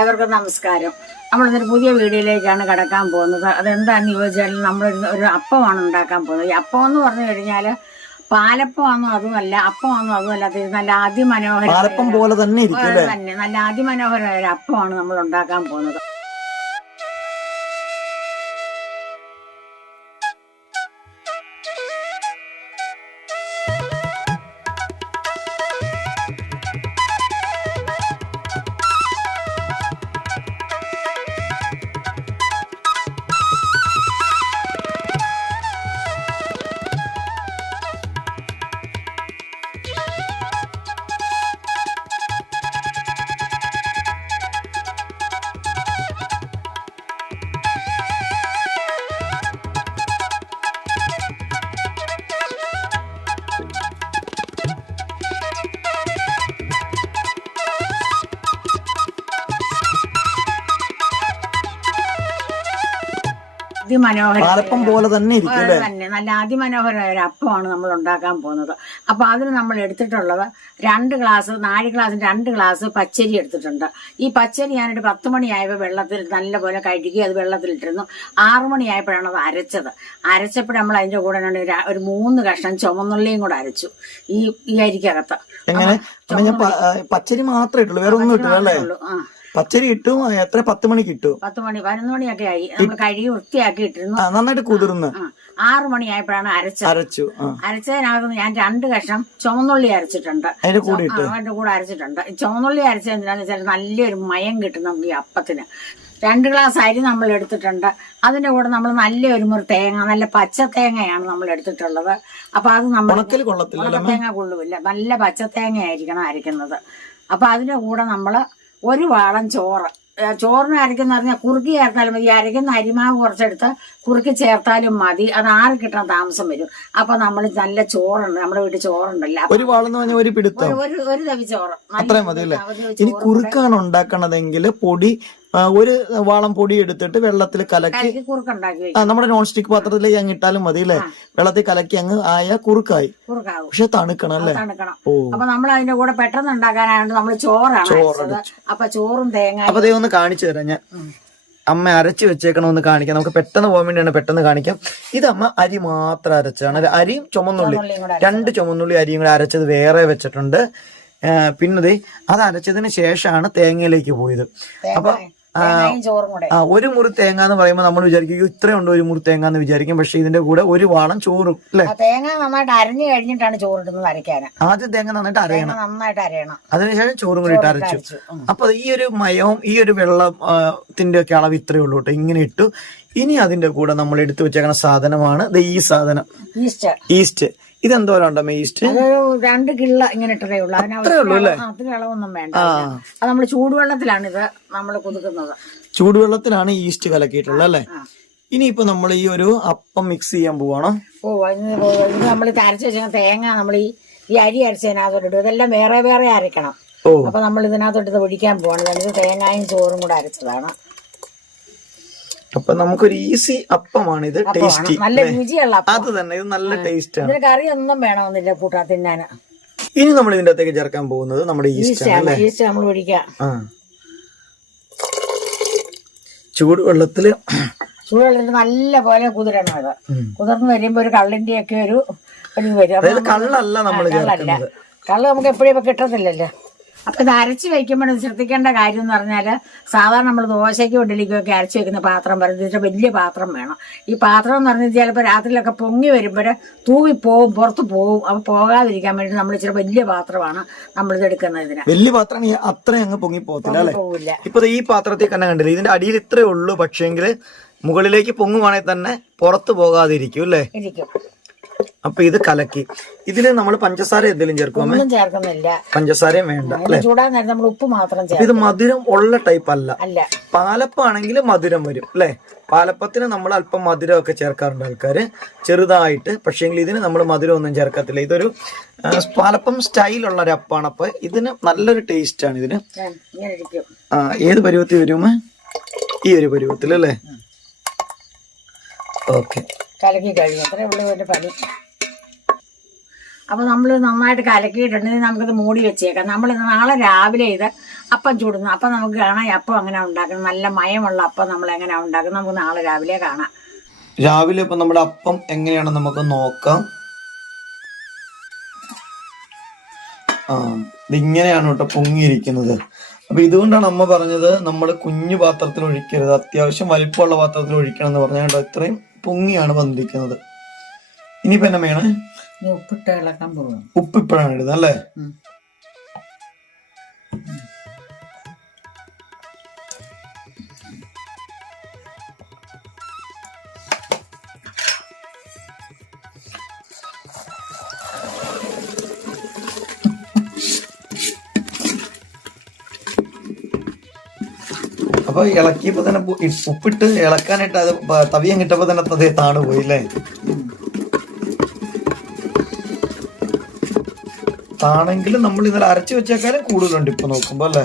ഏവർക്കും നമസ്കാരം. നമ്മളിതൊരു പുതിയ വീഡിയോയിലേക്കാണ് കടക്കാൻ പോകുന്നത്. അതെന്താണെന്ന് ചോദിച്ചാൽ ഒരു അപ്പമാണ് ഉണ്ടാക്കാൻ പോകുന്നത്. ഈ അപ്പം എന്ന് പറഞ്ഞു കഴിഞ്ഞാൽ പാലപ്പമാണോ അതുമല്ല, അപ്പമാണോ അതുമല്ല, നല്ല അതിമനോഹരം പോലെ തന്നെ നല്ല അതിമനോഹരമായ ഒരു അപ്പമാണ് നമ്മൾ ഉണ്ടാക്കാൻ പോകുന്നത്. പാലപ്പം പോലെ തന്നെ നല്ല അതിമനോഹരമായ ഒരു അപ്പമാണ് നമ്മൾ ഉണ്ടാക്കാൻ പോകുന്നത്. അപ്പൊ അതിന് നമ്മൾ എടുത്തിട്ടുള്ളത് 2 ഗ്ലാസ് 4 ഗ്ലാസിന് 2 ഗ്ലാസ് പച്ചരി എടുത്തിട്ടുണ്ട്. ഈ പച്ചരി ഞാനൊരു 10 മണിയായപ്പോൾ വെള്ളത്തിൽ നല്ലപോലെ കഴുകി അത് വെള്ളത്തിലിട്ടിരുന്നു. 6 മണിയായപ്പോഴാണ് അത് അരച്ചപ്പോൾ നമ്മൾ അതിന്റെ കൂടെ ഒരു 3 കഷ്ണം ചുമന്നുള്ളിയും കൂടെ അരച്ചു ഈ അരിക്കകത്ത്. പച്ചരി മാത്രമേ ഇട്ടുള്ളൂ, വേറെ ഒന്നും ഇട്ടില്ല. പച്ചരി ഇട്ടു. എത്ര 10 മണിക്ക് ഇട്ടു? 10 മണി 11 മണിയൊക്കെ ആയി. നമ്മൾ കഴുകി വൃത്തിയാക്കി ഇട്ടിരുന്നു. നന്നായിട്ട് കുതിർന്ന് 6 മണിയായപ്പോഴാണ് അരച്ചതിനകത്ത് ഞാൻ 2 കഷ്ണം ചുവന്നുള്ളി അരച്ചിട്ടുണ്ട്. അതിന്റെ കൂടെ അരച്ചിട്ടുണ്ട്. ചുവന്നുള്ളി അരച്ചത് എന്താണെന്ന് വെച്ചാൽ നല്ലൊരു മയം കിട്ടും നമുക്ക് ഈ അപ്പത്തിന്. 2 ഗ്ലാസ് അരി നമ്മൾ എടുത്തിട്ടുണ്ട്. അതിന്റെ കൂടെ നമ്മൾ നല്ലൊരു മുറി തേങ്ങ, നല്ല പച്ച തേങ്ങയാണ് നമ്മൾ എടുത്തിട്ടുള്ളത്. അപ്പൊ അത് നമ്മൾ തേങ്ങ കൊള്ളുമില്ല, നല്ല പച്ച തേങ്ങ ആയിരിക്കണം അരയ്ക്കുന്നത്. അപ്പൊ അതിന്റെ കൂടെ നമ്മള് 1 വാളം ചോറിന് അരയ്ക്കുന്ന പറഞ്ഞാൽ കുറുക്കി ചേർത്താലും മതി. അരയ്ക്കുന്ന അരിമാവ് കുറച്ചെടുത്ത് കുറുക്കി ചേർത്താലും മതി. അത് ആറി കിട്ടാൻ താമസം വരും. അപ്പൊ നമ്മൾ നല്ല ചോറുണ്ട്, നമ്മുടെ വീട്ടിൽ ചോറുണ്ടല്ലോ, 1 വാളം ഒരു തവി ചോറ് അത്രയും മതി അല്ലേ? ഇനി കുറുക്കാണ് ഉണ്ടാക്കണതെങ്കിൽ പൊടി 1 വാളം പൊടി എടുത്തിട്ട് വെള്ളത്തിൽ കലക്കി കുറുക്കുണ്ടാക്കി നമ്മുടെ നോൺ സ്റ്റിക് പാത്രത്തിലേക്ക് അങ്ങ് ഇട്ടാലും മതി അല്ലേ? വെള്ളത്തിൽ കലക്കി അങ്ങ് ആയ കുറുക്കായി. പക്ഷെ തണുക്കണം അല്ലേ? അപ്പൊ നമ്മൾ അതിന്റെ കൂടെ പെട്ടെന്ന് ഉണ്ടാക്കാനായിട്ട് നമ്മൾ ചോറാണ്. അപ്പൊ ചോറും തേങ്ങ അപ്പൊ ഒന്ന് കാണിച്ചു തരാം ഞാൻ. അമ്മ അരച്ച് വെച്ചേക്കണമെന്ന് കാണിക്കാം. നമുക്ക് പെട്ടെന്ന് പോകാൻ വേണ്ടിയാണ് പെട്ടെന്ന് കാണിക്കാം. ഇത് അമ്മ അരി മാത്രം അരച്ചതാണ്. അരിയും ചുമന്നുള്ളി 2 ചുമന്നുള്ളി അരിയും കൂടെ അരച്ചത് വേറെ വെച്ചിട്ടുണ്ട്. പിന്നെ അത് അരച്ചതിന് ശേഷമാണ് തേങ്ങയിലേക്ക് പോയത്. അപ്പൊ 1 മുറി തേങ്ങ എന്ന് പറയുമ്പോൾ നമ്മൾ വിചാരിക്കും ഇത്രയുണ്ടോ 1 മുറി തേങ്ങ എന്ന് വിചാരിക്കും. പക്ഷെ ഇതിന്റെ കൂടെ 1 വാളം ചോറും അല്ലെ? തേങ്ങ നന്നായിട്ട് അരഞ്ഞു കഴിഞ്ഞിട്ടാണ് ചോറിടുന്നത് അരയ്ക്കാൻ. ആദ്യം തേങ്ങ നന്നായിട്ട് അരയണം. അതിനുശേഷം ചോറും കൂടി ഇട്ട് അരച്ചു. അപ്പൊ ഈ ഒരു മയവും ഈ ഒരു വെള്ളത്തിന്റെ ഒക്കെ അളവ് ഇത്രയേ ഉള്ളൂ കേട്ടോ. ഇങ്ങനെ ഇട്ടു. ഇനി അതിന്റെ കൂടെ നമ്മൾ എടുത്തു വെച്ചേക്കുന്ന സാധനമാണ് ഈ സാധനം, ഈസ്റ്റ്. ഇതെന്തോരണ്ടമ്മ ഈസ്റ്റ്? 2 കിള്ള ഇങ്ങനെ ഇട്ടേ ഉള്ളൂ. അത്രേ ഉള്ളൂ അല്ലേ? അതിന് അളവൊന്നും വേണ്ട. അത് നമ്മൾ ചൂടുവെള്ളത്തിലാണ് ഇത് നമ്മൾ കുതുക്കുന്നത്. ചൂടുവെള്ളത്തിലാണ് ഈസ്റ്റ് കലക്കിയിട്ടുള്ളത് അല്ലേ? ഇനിയിപ്പോ നമ്മൾ ഈ ഒരു അപ്പം മിക്സ് ചെയ്യാൻ പോവാണോ? ഇത് നമ്മൾ അരച്ച് വെച്ച തേങ്ങ നമ്മൾ ഈ അരി അരച്ചതിനകത്തോട്ട് ഇടും. ഇതെല്ലാം വേറെ വേറെ അരയ്ക്കണം. അപ്പൊ നമ്മൾ ഇതിനകത്തോട്ട് ഇത് ഒഴിക്കാൻ പോവാണ്. ഇത് തേങ്ങയും ചോറും കൂടെ അരച്ചതാണ്. അപ്പൊ നമുക്കൊരു ഈസി അപ്പമാണ് ഇത്. ടേസ്റ്റി, നല്ല രുചിയുള്ള അത് തന്നെ. ഇത് നല്ല ടേസ്റ്റ് ആണ്. ഇതിന് കറി ഒന്നും വേണമെന്നില്ല കൂട്ടാ തിന്നാന്. ഇനി നമ്മൾ ഇതിന്റെ അകത്തേക്ക് ചേർക്കാൻ പോകുന്നത് നമ്മുടെ ഈസ്റ്റ് നമ്മൾ ഒഴിക്കാം. ചൂടുവെള്ളത്തിൽ നല്ല പോലെ കുതിരണം. ഇത് കുതിർന്ന് വരുമ്പോ ഒരു കള്ളിന്റെ ഒക്കെ ഒരു വരും. കള്ളല്ല നമ്മൾ ചേർക്കുന്നത്. കള്ള് നമുക്ക് എപ്പോഴും ഇപ്പൊ കിട്ടത്തില്ലല്ലോ. അപ്പൊ ഇത് അരച്ച് വെക്കുമ്പോൾ ശ്രദ്ധിക്കേണ്ട കാര്യം എന്ന് പറഞ്ഞാല്, സാധാരണ നമ്മൾ ദോശയ്ക്കും ഇഡ്ഡലിക്കും ഒക്കെ അരച്ച് വെക്കുന്ന പാത്രം പറയുന്നത് വലിയ പാത്രം വേണം. ഈ പാത്രം എന്ന് പറഞ്ഞാൽ ചിലപ്പോൾ രാത്രിയിലൊക്കെ പൊങ്ങി വരുമ്പോൾ തൂവിപ്പോവും, പുറത്ത് പോവും. അപ്പൊ പോകാതിരിക്കാൻ വേണ്ടി നമ്മൾ ഇച്ചിരി വലിയ പാത്രമാണ് നമ്മളിത് എടുക്കുന്നതിന്. വലിയ പാത്രം അത്ര അങ്ങ് പൊങ്ങി പോകില്ല. ഇപ്പൊ ഈ പാത്രത്തിൽ തന്നെ കണ്ടില്ല, ഇതിന്റെ അടിയിൽ ഇത്രേ ഉള്ളൂ. പക്ഷേങ്കിൽ മുകളിലേക്ക് പൊങ്ങുവാണെങ്കിൽ തന്നെ പുറത്ത് പോകാതിരിക്കും അല്ലേ? ഇരിക്കും. അപ്പൊ ഇത് കലക്കി ഇതില് നമ്മൾ പഞ്ചസാര എന്തെങ്കിലും ചേർക്കുമോ? ചേർക്കുന്നില്ല, പഞ്ചസാരയും വേണ്ട അല്ലെ? ചൂടാൻ നേരം നമ്മൾ ഉപ്പ് മാത്രം. ഇത് മധുരം ഉള്ള ടൈപ്പ് അല്ല. പാലപ്പാണെങ്കിൽ മധുരം വരും അല്ലെ? പാലപ്പത്തിന് നമ്മൾ അല്പം മധുരം ഒക്കെ ചേർക്കാറുണ്ട് ആൾക്കാര്, ചെറുതായിട്ട്. പക്ഷേങ്കിൽ ഇതിന് നമ്മൾ മധുരം ഒന്നും ചേർക്കത്തില്ല. ഇതൊരു പാലപ്പം സ്റ്റൈലുള്ള ഒരു അപ്പാണ്. അപ്പൊ ഇതിന് നല്ലൊരു ടേസ്റ്റ് ആണ് ഇതിന്. ഏത് പരുവത്തിൽ വരുമോ? ഈ ഒരു പരുവത്തിൽ അല്ലേ? ഓക്കെ, കലക്കി കഴിഞ്ഞു. അത്രേ ഉള്ളൂ ഇതിന്റെ പണി. അപ്പൊ നമ്മൾ നന്നായിട്ട് കലക്കിയിട്ടുണ്ടെങ്കിൽ നമുക്കിത് മൂടി വെച്ചേക്കാം. നമ്മൾ നാളെ രാവിലെ ഇത് അപ്പം ചൂടുന്നു. അപ്പം നമുക്ക് കാണാം ഈ അപ്പം എങ്ങനെ ഉണ്ടാക്കുന്നത്. നല്ല മയമുള്ള അപ്പം നമ്മൾ എങ്ങനെയാ ഉണ്ടാക്കുന്നത് നമുക്ക് നാളെ രാവിലെ കാണാം. രാവിലെ ഇപ്പൊ നമ്മുടെ അപ്പം എങ്ങനെയാണെന്ന് നമുക്ക് നോക്കാം. ഇതിങ്ങനെയാണ് കേട്ടോ പൊങ്ങിയിരിക്കുന്നത്. അപ്പൊ ഇതുകൊണ്ടാണ് അമ്മ പറഞ്ഞത് നമ്മൾ കുഞ്ഞു പാത്രത്തിൽ ഒഴിക്കരുത്, അത്യാവശ്യം വലിപ്പമുള്ള പാത്രത്തിൽ ഒഴിക്കണം എന്ന് പറഞ്ഞാൽ കേട്ടോ. ഇത്രയും പൊങ്ങിയാണ് വന്നിരിക്കുന്നത്. ഇനിയിപ്പോ എന്നാ വേണേ? ഉപ്പിട്ട് ഇളക്കാൻ പോകും. ഉപ്പിപ്പോഴാണ് ഇടുന്നത് അല്ലേ? അപ്പൊ ഇളക്കിയപ്പോ തന്നെ ഉപ്പിട്ട് ഇളക്കാനായിട്ട് അത് തവിയം കിട്ടപ്പോ തന്നെ അത് താണു പോയില്ലേ? താണെങ്കിലും നമ്മൾ ഇന്നലെ അരച്ചു വെച്ചേക്കാളും കൂടുതലുണ്ട് ഇപ്പൊ നോക്കുമ്പോ അല്ലേ?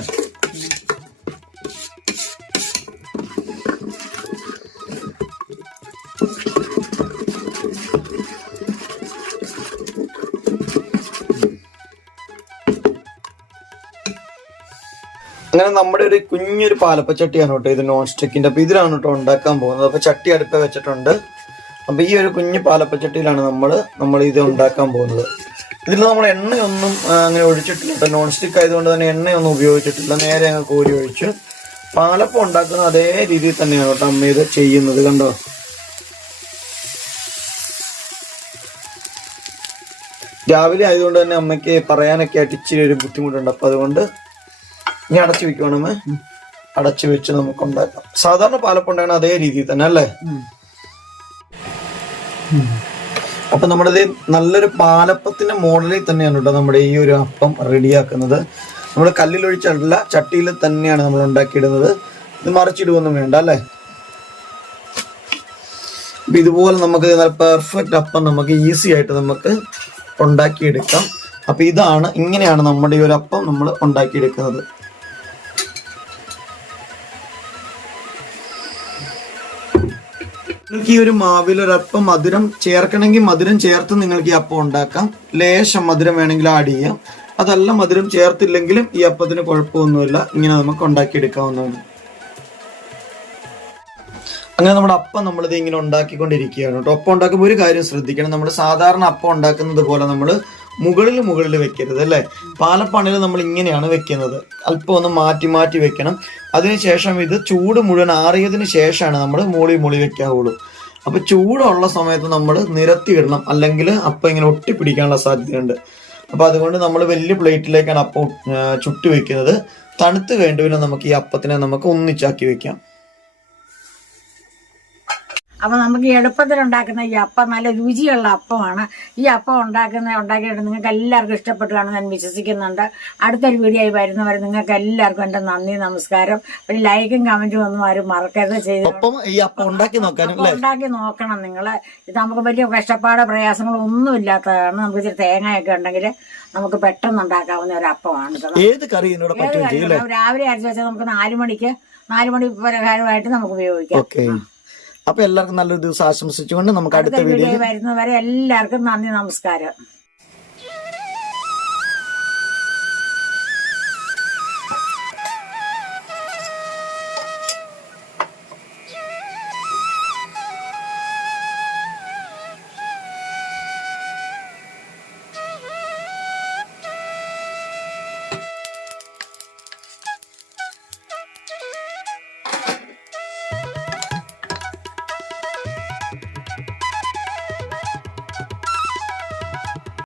അങ്ങനെ നമ്മുടെ ഒരു കുഞ്ഞൊരു പാലപ്പച്ചട്ടിയാണ് കേട്ടോ ഇത്, നോൺ സ്റ്റിക്കിന്റെ. അപ്പൊ ഇതിലാണ് കേട്ടോ ഉണ്ടാക്കാൻ പോകുന്നത്. അപ്പൊ ചട്ടി അടുപ്പ വെച്ചിട്ടുണ്ട്. അപ്പൊ ഈ ഒരു കുഞ്ഞു പാലപ്പച്ചട്ടിയിലാണ് നമ്മൾ ഇത് ഉണ്ടാക്കാൻ പോകുന്നത്. ഇതിൽ നമ്മൾ എണ്ണയൊന്നും അങ്ങനെ ഒഴിച്ചിട്ടില്ല കേട്ടോ. നോൺ സ്റ്റിക്ക് ആയതുകൊണ്ട് തന്നെ എണ്ണയൊന്നും ഉപയോഗിച്ചിട്ടില്ല. നേരെ അങ്ങ് കോരി ഒഴിച്ച് പാലപ്പം ഉണ്ടാക്കുന്ന അതേ രീതിയിൽ തന്നെയാണ് കേട്ടോ അമ്മ ഇത് ചെയ്യുന്നത്. കണ്ടോ? രാവിലെ ആയതുകൊണ്ട് തന്നെ അമ്മയ്ക്ക് പറയാനൊക്കെ ആയിട്ട് ഇച്ചിരി ഒരു ബുദ്ധിമുട്ടുണ്ട്. അപ്പൊ അതുകൊണ്ട് ഇനി അടച്ചു വെക്കുവാണമ്മേ. അടച്ചു വെച്ച് നമുക്ക് ഉണ്ടാക്കാം. സാധാരണ പാലപ്പം ഉണ്ടാകണ അതേ രീതിയിൽ തന്നെ അല്ലേ? അപ്പൊ നമ്മുടെ നല്ലൊരു പാലപ്പത്തിന്റെ മോഡലിൽ തന്നെയാണ് കേട്ടോ നമ്മുടെ ഈ ഒരു അപ്പം റെഡിയാക്കുന്നത്. നമ്മൾ കല്ലിലൊഴിച്ചല്ല, ചട്ടിയിൽ തന്നെയാണ് നമ്മൾ ഉണ്ടാക്കിയിടുന്നത്. ഇത് മറിച്ചിടുവൊന്നും വേണ്ട അല്ലേ? അപ്പൊ ഇതുപോലെ നമുക്ക് പെർഫെക്റ്റ് അപ്പം നമുക്ക് ഈസി ആയിട്ട് നമുക്ക് ഉണ്ടാക്കിയെടുക്കാം. അപ്പൊ ഇങ്ങനെയാണ് നമ്മുടെ ഈ ഒരു അപ്പം നമ്മൾ ഉണ്ടാക്കിയെടുക്കുന്നത്. നിങ്ങൾക്ക് ഈ ഒരു മാവിൽ ഒരല്പം മധുരം ചേർക്കണമെങ്കിൽ മധുരം ചേർത്ത് നിങ്ങൾക്ക് ഈ അപ്പം ഉണ്ടാക്കാം. ലേശം മധുരം വേണമെങ്കിൽ ആഡ് ചെയ്യാം. അതല്ല മധുരം ചേർത്തില്ലെങ്കിലും ഈ അപ്പത്തിന് കുഴപ്പമൊന്നുമില്ല. ഇങ്ങനെ നമുക്ക് ഉണ്ടാക്കിയെടുക്കാവുന്നതാണ്. അങ്ങനെ നമ്മുടെ അപ്പം നമ്മളിത് ഇങ്ങനെ ഉണ്ടാക്കിക്കൊണ്ടിരിക്കുകയാണ് കേട്ടോ. അപ്പം ഉണ്ടാക്കുമ്പോൾ ഒരു കാര്യം ശ്രദ്ധിക്കണം. നമ്മൾ സാധാരണ അപ്പം ഉണ്ടാക്കുന്നത് പോലെ നമ്മൾ മുകളിൽ വെക്കരുത് അല്ലേ? പാലപ്പാണിൽ നമ്മൾ ഇങ്ങനെയാണ് വെക്കുന്നത്. അല്പം ഒന്ന് മാറ്റി മാറ്റി വെക്കണം. അതിനുശേഷം ഇത് ചൂട് മുഴുവൻ ആറിയതിന് ശേഷമാണ് നമ്മൾ മൂളി വെക്കാവുള്ളൂ. അപ്പൊ ചൂടുള്ള സമയത്ത് നമ്മൾ നിരത്തിയിടണം, അല്ലെങ്കിൽ അപ്പം ഇങ്ങനെ ഒട്ടിപ്പിടിക്കാനുള്ള സാധ്യതയുണ്ട്. അപ്പൊ അതുകൊണ്ട് നമ്മൾ വലിയ പ്ലേറ്റിലേക്കാണ് അപ്പം ചുട്ടി വെക്കുന്നത്. തണുത്ത് കഴിഞ്ഞ പിന്നെ നമുക്ക് ഈ അപ്പത്തിനെ നമുക്ക് ഒന്നിച്ചാക്കി വെക്കാം. അപ്പൊ നമുക്ക് എളുപ്പത്തിൽ ഉണ്ടാക്കുന്ന ഈ അപ്പം നല്ല രുചിയുള്ള അപ്പമാണ്. ഈ അപ്പം ഉണ്ടാക്കിയിട്ട് നിങ്ങൾക്ക് എല്ലാവർക്കും ഇഷ്ടപ്പെട്ടു കാണുമെന്ന് ഞാൻ വിശ്വസിക്കുന്നുണ്ട്. അടുത്തൊരു വീഡിയോ ആയി വരുന്നവരെ നിങ്ങൾക്ക് എല്ലാവർക്കും എന്റെ നന്ദി, നമസ്കാരം. ഒരു ലൈക്കും കമന്റും ഒന്നും ആരും മറക്കരുത്. ഉണ്ടാക്കി നോക്കണം നിങ്ങള്. ഇത് നമുക്ക് വലിയ കഷ്ടപ്പാടോ പ്രയാസങ്ങളോ ഒന്നും ഇല്ലാത്തതാണ്. നമുക്ക് ഇച്ചിരി തേങ്ങയൊക്കെ ഉണ്ടെങ്കിൽ നമുക്ക് പെട്ടെന്ന് ഉണ്ടാക്കാവുന്ന ഒരു അപ്പമാണ്. രാവിലെ അരച്ചു വെച്ചാൽ നമുക്ക് 4 മണി പലഹാരമായിട്ട് നമുക്ക് ഉപയോഗിക്കാം. അപ്പൊ എല്ലാവർക്കും നല്ലൊരു ദിവസം ആശംസിച്ചുകൊണ്ട് നമുക്ക് അടുത്ത വീഡിയോ വരുന്നവരെ എല്ലാവർക്കും നന്ദി, നമസ്കാരം.